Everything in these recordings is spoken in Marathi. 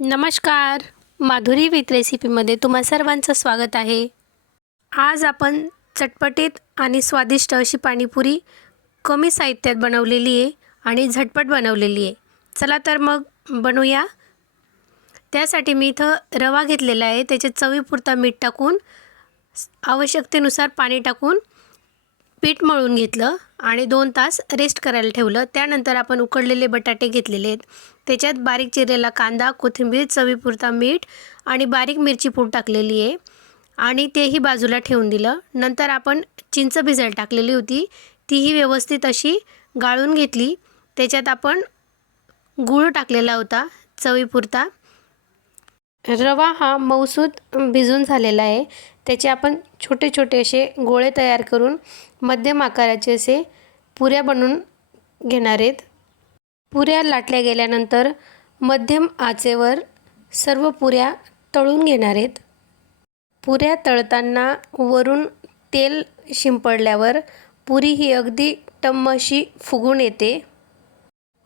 नमस्कार. माधुरी विथ रेसिपीमध्ये तुम्हा सर्वांचं स्वागत आहे. आज आपण चटपटीत आणि स्वादिष्ट अशी पाणीपुरी कमी साहित्यात बनवलेली आहे आणि झटपट बनवलेली आहे. चला तर मग बनवूया. त्यासाठी मी इथं रवा घेतलेला आहे. त्याच्यात चवीपुरता मीठ टाकून आवश्यकतेनुसार पाणी टाकून पीठ मळून घेतलं आणि 2 तास रेस्ट करायला ठेवलं. त्यानंतर आपण उकडलेले बटाटे घेतलेले आहेत. त्याच्यात बारीक चिरलेला कांदा, कोथिंबीर, चवीपुरता मीठ आणि बारीक मिरची पूड टाकलेली आहे आणि तेही बाजूला ठेवून दिलं. नंतर आपण चिंच भिजायला टाकलेली होती, तीही व्यवस्थित अशी गाळून घेतली. त्याच्यात आपण गूळ टाकलेला होता चवीपुरता. रवा हा मऊसूत भिजून झालेला आहे. त्याचे आपण छोटे छोटे असे गोळे तयार करून मध्यम आकाराचे असे पुऱ्या बनवून घेणार आहेत. पुऱ्या लाटल्या गेल्यानंतर मध्यम आचेवर सर्व पुऱ्या तळून घेणार आहेत. पुऱ्या तळताना वरून तेल शिंपडल्यावर पुरी ही अगदी टम्म अशी फुगून येते.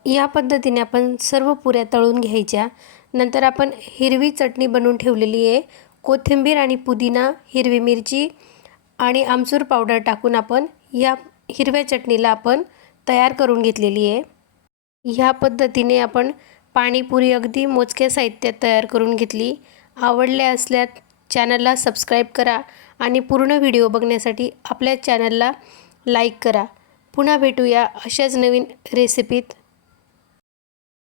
या पद्धतीने आपण सर्व पुऱ्या तळून घ्यायच्या. नंतर आपण हिरवी चटणी बनवून ठेवलेली आहे. कोथिंबीर आणि पुदिना, हिरवी मिरची आणि आमचूर पावडर टाकून आपण या हिरव्या चटणीला आपण तयार करून घेतलेली आहे. ह्या पद्धतीने आपण पाणीपुरी अगदी मोजक्या साहित्यात तयार करून घेतली. आवडल्या असल्यास चॅनलला सबस्क्राईब करा आणि पूर्ण व्हिडिओ बघण्यासाठी आपल्या चॅनलला लाईक करा. पुन्हा भेटूया अशाच नवीन रेसिपीत.